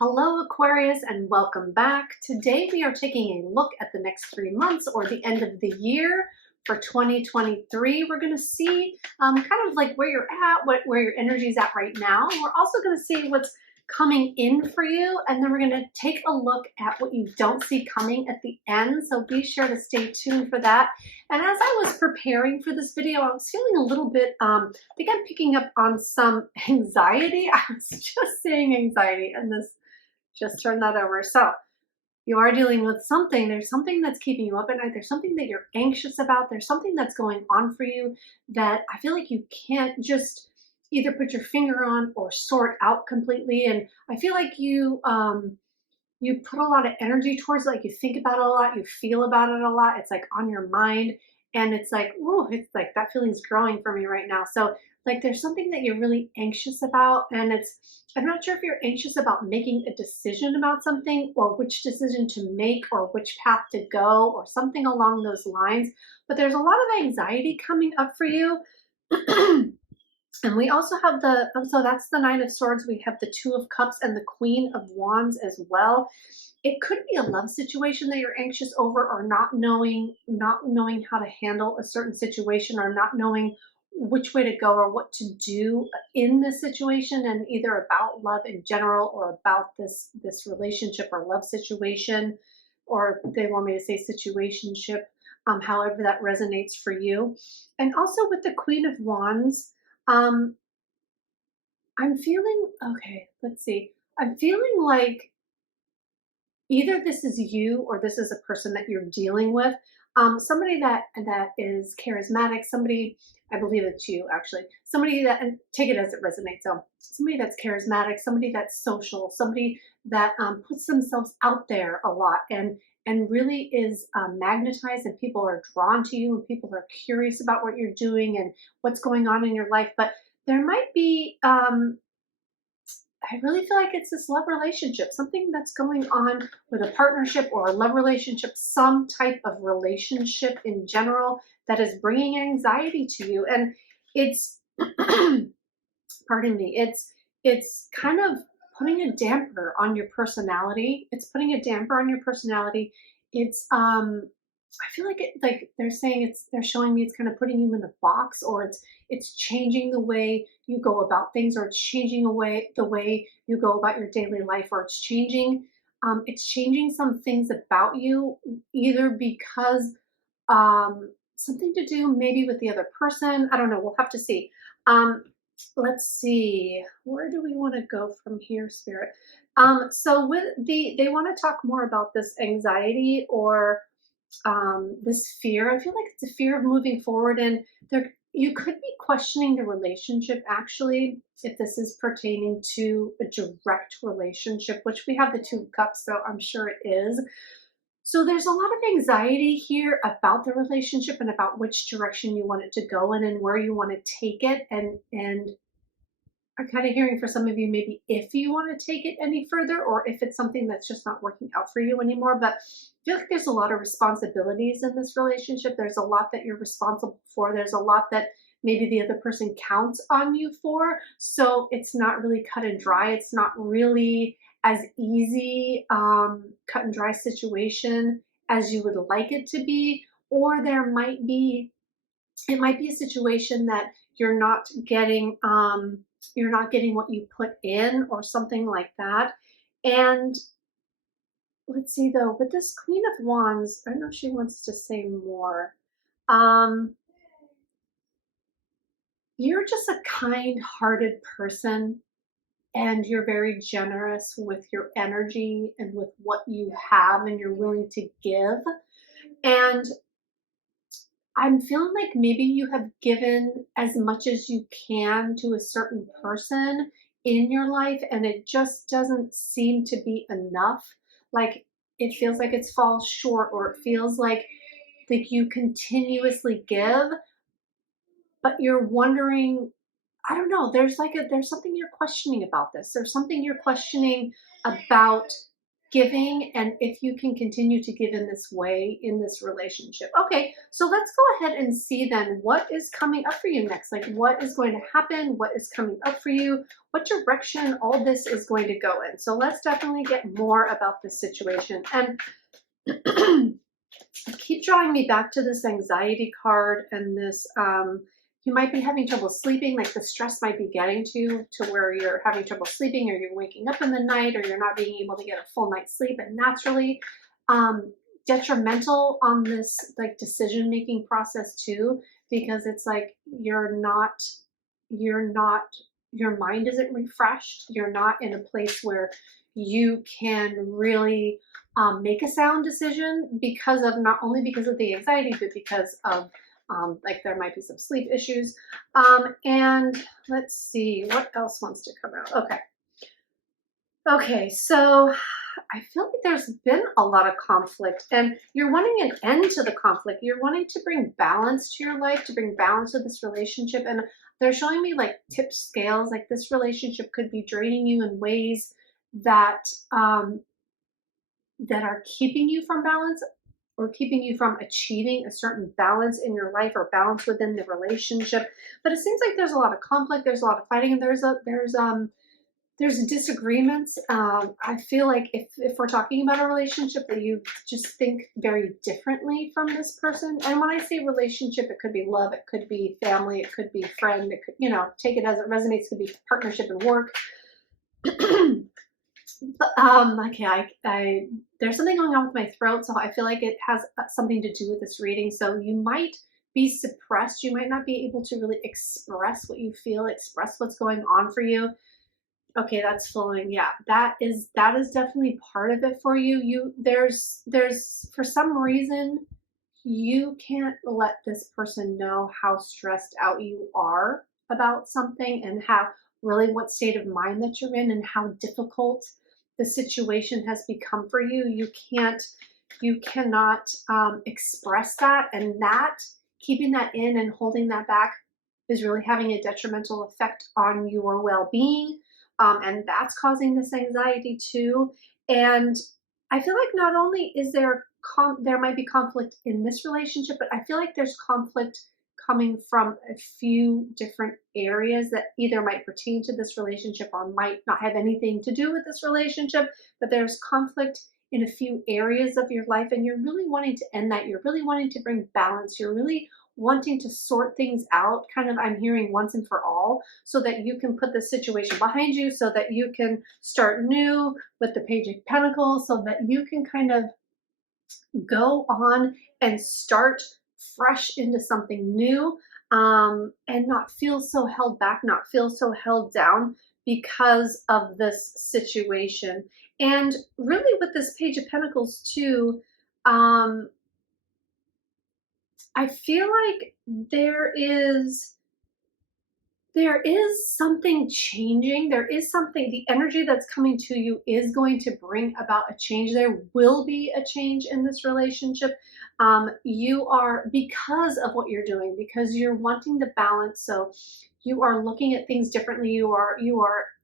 Hello Aquarius and welcome back. Today we are taking a look at the next 3 months or the end of the year for 2023. We're going to see kind of like where you're at, where your energy is at right now. We're also going to see what's coming in for you, and then we're going to take a look at what you don't see coming at the end. So be sure to stay tuned for that. And as I was preparing for this video, I was feeling a little bit, I think I'm picking up on some anxiety. I was just saying anxiety, and this just turn that over. So you are dealing with something. There's something that's keeping you up at night. There's something that you're anxious about. There's something that's going on for you that I feel like you can't just either put your finger on or sort out completely. And I feel like you put a lot of energy towards it. Like you think about it a lot, you feel about it a lot. It's like on your mind. And it's like, oh, it's like that feeling's growing for me right now. So like there's something that you're really anxious about, and I'm not sure if you're anxious about making a decision about something or which decision to make or which path to go or something along those lines, but there's a lot of anxiety coming up for you. And we also have so that's the Nine of Swords. We have the Two of Cups and the Queen of Wands as well. It could be a love situation that you're anxious over, or not knowing how to handle a certain situation, or not knowing which way to go or what to do in this situation, and either about love in general or about this relationship or love situation, or they want me to say situationship, however that resonates for you. And also with the Queen of Wands, um, I'm feeling, okay, let's see. I'm feeling like either this is you or this is a person that you're dealing with. Somebody that is charismatic, somebody, I believe it's you actually, somebody that, and take it as it resonates. So somebody that's charismatic, somebody that's social, somebody that puts themselves out there a lot and really is magnetized, and people are drawn to you, and people are curious about what you're doing and what's going on in your life. But there might be I really feel like it's this love relationship, something that's going on with a partnership or a love relationship, some type of relationship in general that is bringing anxiety to you. And it's, pardon me, it's kind of putting a damper on your personality. It's putting a damper on your personality. It's, I feel like like they're saying they're showing me it's kind of putting you in a box, or it's changing the way you go about things, or it's changing the way you go about your daily life, or it's changing some things about you, either because something to do maybe with the other person. I don't know. We'll have to see. Um, let's see. Where do we want to go from here, Spirit? So with they want to talk more about this anxiety or this fear. I feel like it's a fear of moving forward, and there you could be questioning the relationship actually, if this is pertaining to a direct relationship, which we have the Two of Cups, so I'm sure it is. So there's a lot of anxiety here about the relationship and about which direction you want it to go in and where you want to take it, and I'm kind of hearing for some of you maybe if you want to take it any further, or if it's something that's just not working out for you anymore. But I feel like there's a lot of responsibilities in this relationship. There's a lot that you're responsible for. There's a lot that maybe the other person counts on you for. So it's not really cut and dry. It's not really as easy, cut and dry situation as you would like it to be. Or it might be a situation that you're not getting what you put in, or something like that. And let's see though, with this Queen of Wands, I don't know if she wants to say more. um you're just a kind-hearted person, and you're very generous with your energy and with what you have, and you're willing to give. And I'm feeling like maybe you have given as much as you can to a certain person in your life, and it just doesn't seem to be enough. Like it feels like it's falls short, or it feels like you continuously give, but you're wondering, I don't know, there's something you're questioning about this. There's something you're questioning about giving, and if you can continue to give in this way in this relationship. Okay, so let's go ahead and see then what is coming up for you next. Like, what is going to happen? What is coming up for you? What direction all this is going to go in. So let's definitely get more about this situation. And keep drawing me back to this anxiety card and this you might be having trouble sleeping, like the stress might be getting to where you're having trouble sleeping, or you're waking up in the night, or you're not being able to get a full night's sleep, and that's really detrimental on this like decision making process too, because it's like you're not your mind isn't refreshed, you're not in a place where you can really make a sound decision because of not only because of the anxiety, but because of like there might be some sleep issues. And let's see what else wants to come out. Okay, so I feel like there's been a lot of conflict, and you're wanting an end to the conflict. You're wanting to bring balance to your life, to bring balance to this relationship. And they're showing me like tip scales, like this relationship could be draining you in ways that that are keeping you from balance, or keeping you from achieving a certain balance in your life, or balance within the relationship. But it seems like there's a lot of conflict, there's a lot of fighting, and there's disagreements. I feel like if we're talking about a relationship that you just think very differently from this person, and when I say relationship, it could be love, it could be family, it could be friend, it could, you know, take it as it resonates, it could be partnership and work. Okay, I there's something going on with my throat, so I feel like it has something to do with this reading. So you might be suppressed. You might not be able to really express what you feel, express what's going on for you. Okay, that's flowing. Yeah, that is definitely part of it for you. There's for some reason you can't let this person know how stressed out you are about something, and how really what state of mind that you're in, and how difficult the situation has become for you. You cannot express that, and that keeping that in and holding that back is really having a detrimental effect on your well-being, and that's causing this anxiety too. And I feel like not only is there there might be conflict in this relationship, but I feel like there's conflict coming from a few different areas that either might pertain to this relationship or might not have anything to do with this relationship. But there's conflict in a few areas of your life, and you're really wanting to end that. You're really wanting to bring balance. You're really wanting to sort things out, kind of, I'm hearing, once and for all, so that you can put the situation behind you, so that you can start new with the Page of Pentacles, so that you can kind of go on and start fresh into something new, and not feel so held back, not feel so held down because of this situation. And really with this Page of Pentacles too, I feel like there is something changing. There is something, the energy that's coming to you is going to bring about a change. There will be a change in this relationship. You are, because of what you're doing, because you're wanting the balance. So you are looking at things differently. You are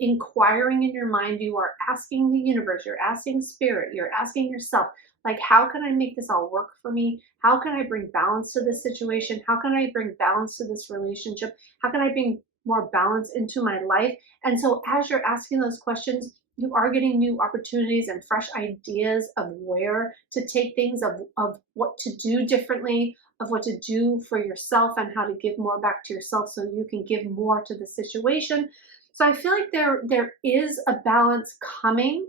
inquiring in your mind. You are asking the universe. You're asking spirit. You're asking yourself, like, how can I make this all work for me? How can I bring balance to this situation? How can I bring balance to this relationship? How can I bring more balance into my life? And so as you're asking those questions, you are getting new opportunities and fresh ideas of where to take things, of what to do differently, of what to do for yourself, and how to give more back to yourself so you can give more to the situation. So I feel like there is a balance coming.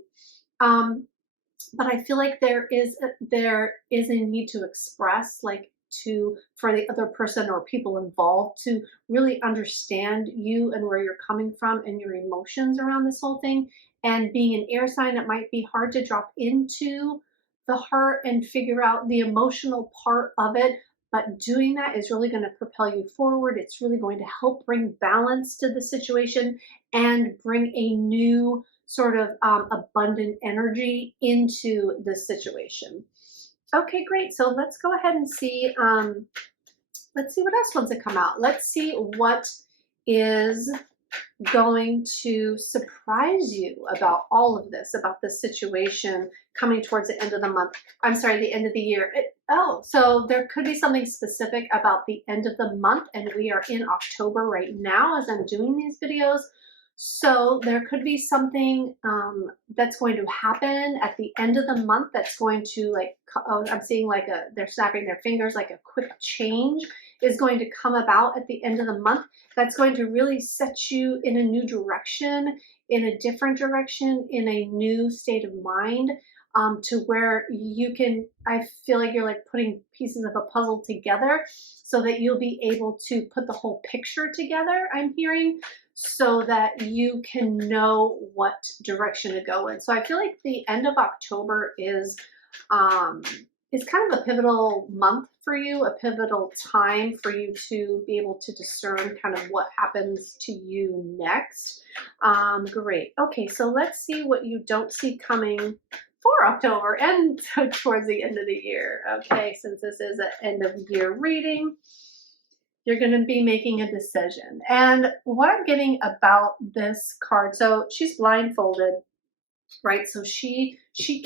But I feel like there is a need to express, like, for the other person or people involved to really understand you and where you're coming from and your emotions around this whole thing. And being an air sign, it might be hard to drop into the heart and figure out the emotional part of it. But doing that is really going to propel you forward. It's really going to help bring balance to the situation and bring a new sort of abundant energy into this situation. Okay, great. So let's go ahead and see. Let's see what else wants to come out. Let's see what is going to surprise you about all of this, about this situation coming towards the end of the month. I'm sorry, the end of the year. So there could be something specific about the end of the month, and we are in October right now as I'm doing these videos. So there could be something that's going to happen at the end of the month that's going to like, I'm seeing like they're snapping their fingers, like a quick change is going to come about at the end of the month that's going to really set you in a new direction, in a different direction, in a new state of mind, to where you can, I feel like you're like putting pieces of a puzzle together so that you'll be able to put the whole picture together, I'm hearing, so that you can know what direction to go in. So I feel like the end of October is kind of a pivotal month for you, a pivotal time for you to be able to discern kind of what happens to you next. Great. Okay, so let's see what you don't see coming for October and towards the end of the year. Okay, since this is an end of year reading, you're going to be making a decision. And what I'm getting about this card, so she's blindfolded, right? So she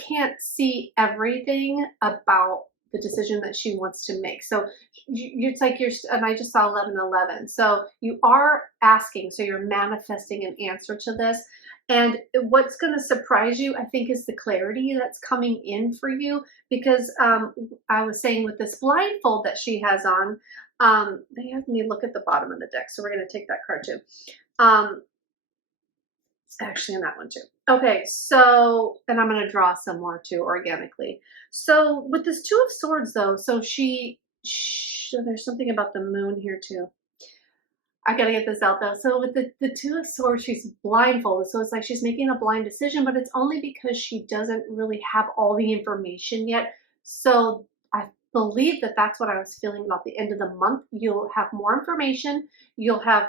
can't see everything about the decision that she wants to make. So it's like and I just saw 1111. So you are asking, so you're manifesting an answer to this. And what's going to surprise you, I think, is the clarity that's coming in for you, because I was saying with this blindfold that she has on, they have me look at the bottom of the deck. So we're going to take that card too. It's actually in that one too. Okay, so, and I'm going to draw some more too organically. So with this Two of Swords though, so there's something about the moon here too. I got to get this out though. So with the Two of Swords, she's blindfolded. So it's like she's making a blind decision, but it's only because she doesn't really have all the information yet. So I believe that that's what I was feeling about the end of the month. You'll have more information. You'll have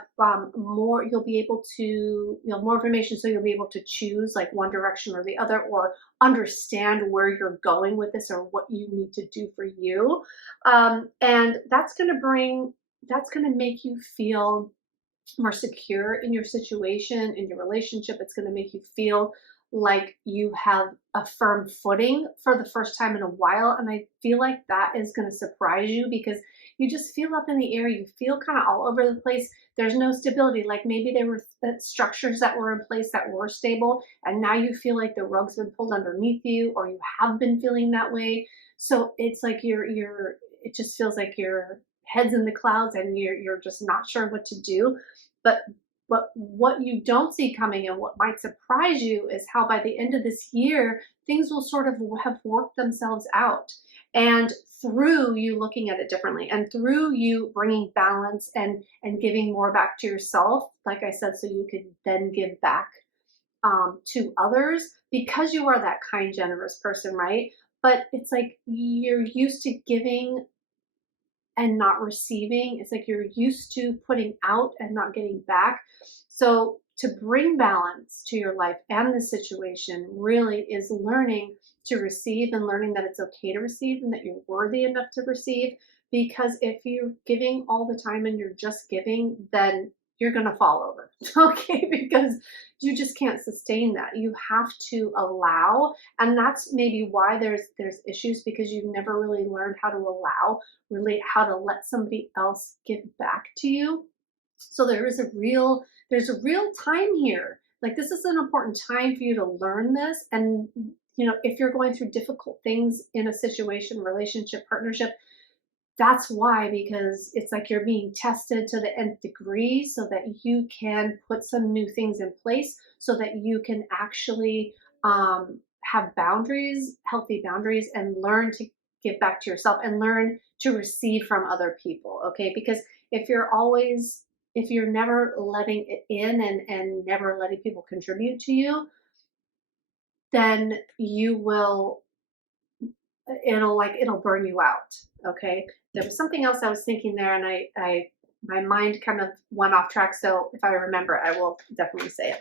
you'll be able to, more information, so you'll be able to choose like one direction or the other, or understand where you're going with this or what you need to do for you. And that's going to make you feel more secure in your situation, in your relationship. It's going to make you feel like you have a firm footing for the first time in a while. And I feel like that is going to surprise you, because you just feel up in the air. You feel kind of all over the place. There's no stability. Like maybe there were structures that were in place that were stable, and now you feel like the rug's been pulled underneath you, or you have been feeling that way. So it's like it just feels like your head's in the clouds and you're just not sure what to do. But what you don't see coming, and what might surprise you, is how by the end of this year, things will sort of have worked themselves out. And through you looking at it differently, and through you bringing balance and giving more back to yourself, like I said, so you can then give back to others, because you are that kind, generous person, right? But it's like you're used to giving and not receiving. It's like you're used to putting out and not getting back. So to bring balance to your life and the situation really is learning to receive, and learning that it's okay to receive, and that you're worthy enough to receive. Because if you're giving all the time and you're just giving, then you're going to fall over. Okay, because you just can't sustain that. You have to allow, and that's maybe why there's issues, because you've never really learned how to allow, really how to let somebody else give back to you. So there's a real time here. Like, this is an important time for you to learn this. And if you're going through difficult things in a situation, relationship, partnership, that's why, because it's like you're being tested to the nth degree, so that you can put some new things in place, so that you can actually have boundaries, healthy boundaries, and learn to give back to yourself, and learn to receive from other people. Okay, because if you're never letting it in, and never letting people contribute to you, then it'll burn you out. Okay, there was something else I was thinking there, and my mind kind of went off track. So if I remember, I will definitely say it.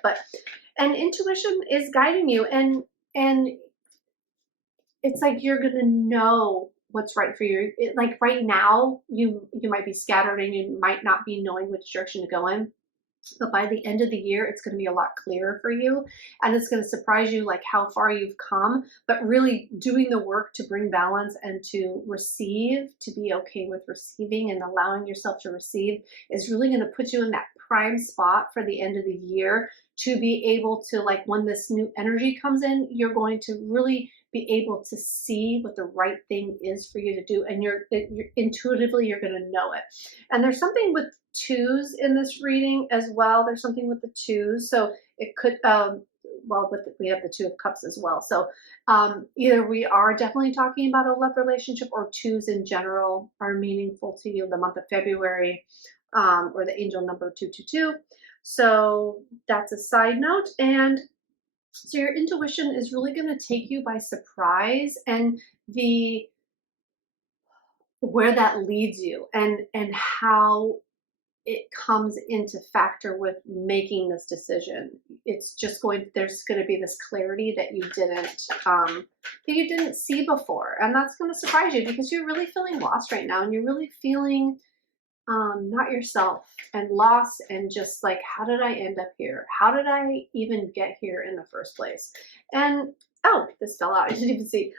And intuition is guiding you, and it's like you're gonna know what's right for you. Like right now, you might be scattered and you might not be knowing which direction to go in. But by the end of the year, it's going to be a lot clearer for you. And it's going to surprise you like how far you've come, but really doing the work to bring balance and to receive, to be okay with receiving and allowing yourself to receive is really going to put you in that prime spot for the end of the year to be able to, like, when this new energy comes in, you're going to really be able to see what the right thing is for you to do. And you're intuitively, you're going to know it. And there's something with twos in this reading as well. There's something with the twos. So it could, well, we have the Two of Cups as well. So either we are definitely talking about a love relationship, or twos in general are meaningful to you the month of February, or the angel number 222. So that's a side note. And so your intuition is really going to take you by surprise, and the where that leads you, and how it comes into factor with making this decision. It's just there's going to be this clarity that you didn't see before. And that's going to surprise you because you're really feeling lost right now, and you're really feeling not yourself and lost, and just like, how did I end up here? How did I even get here in the first place? And oh, this fell out. I didn't even see.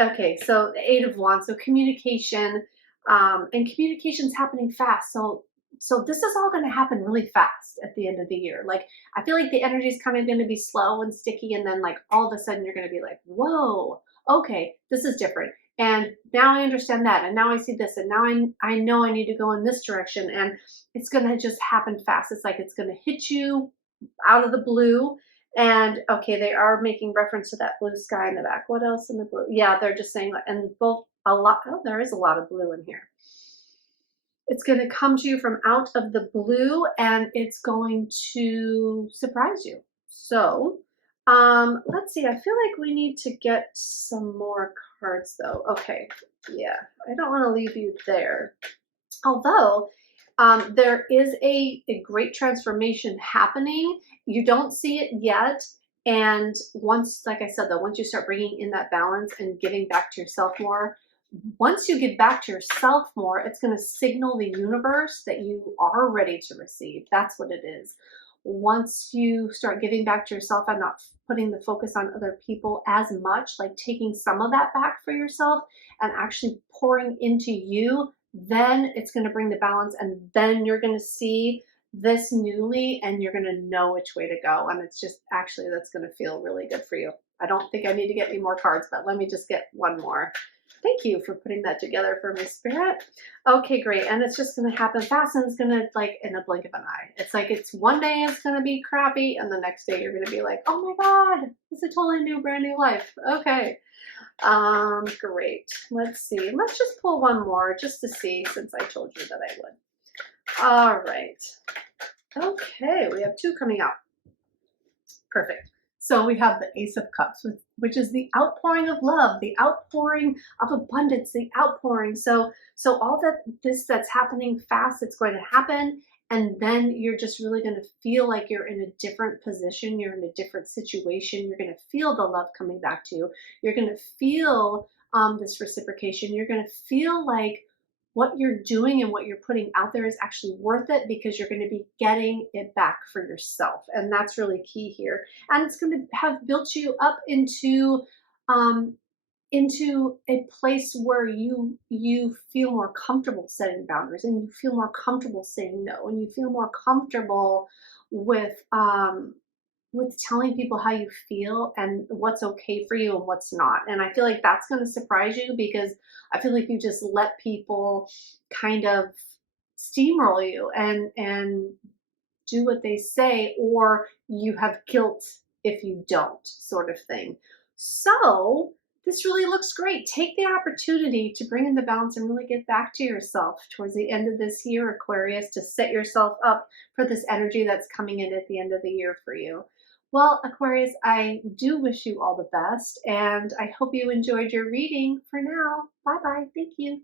Okay, so the Eight of Wands, so communication, and communication's happening fast. So this is all going to happen really fast at the end of the year. Like, I feel like the energy is kind of going to be slow and sticky, and then like all of a sudden you're going to be like, whoa, okay, this is different. And now I understand that, and now I see this, and now I know I need to go in this direction, and it's going to just happen fast. It's like it's going to hit you out of the blue. And okay, they are making reference to that blue sky in the back. What else in the blue? Yeah, they're just saying, and both a lot. Oh, there is a lot of blue in here. It's going to come to you from out of the blue, and it's going to surprise you. So let's see. I feel like we need to get some more cards though. Okay, yeah, I don't want to leave you there. Although there is a great transformation happening. You don't see it yet. And once, like I said, though, once you start bringing in that balance and giving back to yourself more, once you give back to yourself more, it's going to signal the universe that you are ready to receive. That's what it is. Once you start giving back to yourself and not putting the focus on other people as much, like taking some of that back for yourself and actually pouring into you, then it's going to bring the balance, and then you're going to see this newly, and you're going to know which way to go. And it's just actually, that's going to feel really good for you. I don't think I need to get any more cards, but let me just get one more. Thank you for putting that together for me, Spirit. Okay, great. And it's just going to happen fast, and it's going to, like, in a blink of an eye. It's like, it's one day it's going to be crappy, and the next day you're going to be like, oh my God, it's a totally new, brand new life. Okay. Great. Let's see. Let's just pull one more just to see, since I told you that I would. All right. Okay, we have two coming out. Perfect. So we have the Ace of Cups, which is the outpouring of love, the outpouring of abundance, the outpouring. So all that's happening fast, it's going to happen. And then you're just really going to feel like you're in a different position. You're in a different situation. You're going to feel the love coming back to you. You're going to feel this reciprocation. You're going to feel like what you're doing and what you're putting out there is actually worth it, because you're going to be getting it back for yourself. And that's really key here. And it's going to have built you up into a place where you feel more comfortable setting boundaries, and you feel more comfortable saying no, and you feel more comfortable with telling people how you feel and what's okay for you and what's not. And I feel like that's going to surprise you, because I feel like you just let people kind of steamroll you and do what they say, or you have guilt if you don't, sort of thing. So this really looks great. Take the opportunity to bring in the balance and really get back to yourself towards the end of this year, Aquarius, to set yourself up for this energy that's coming in at the end of the year for you. Well, Aquarius, I do wish you all the best, and I hope you enjoyed your reading. For now, bye-bye. Thank you.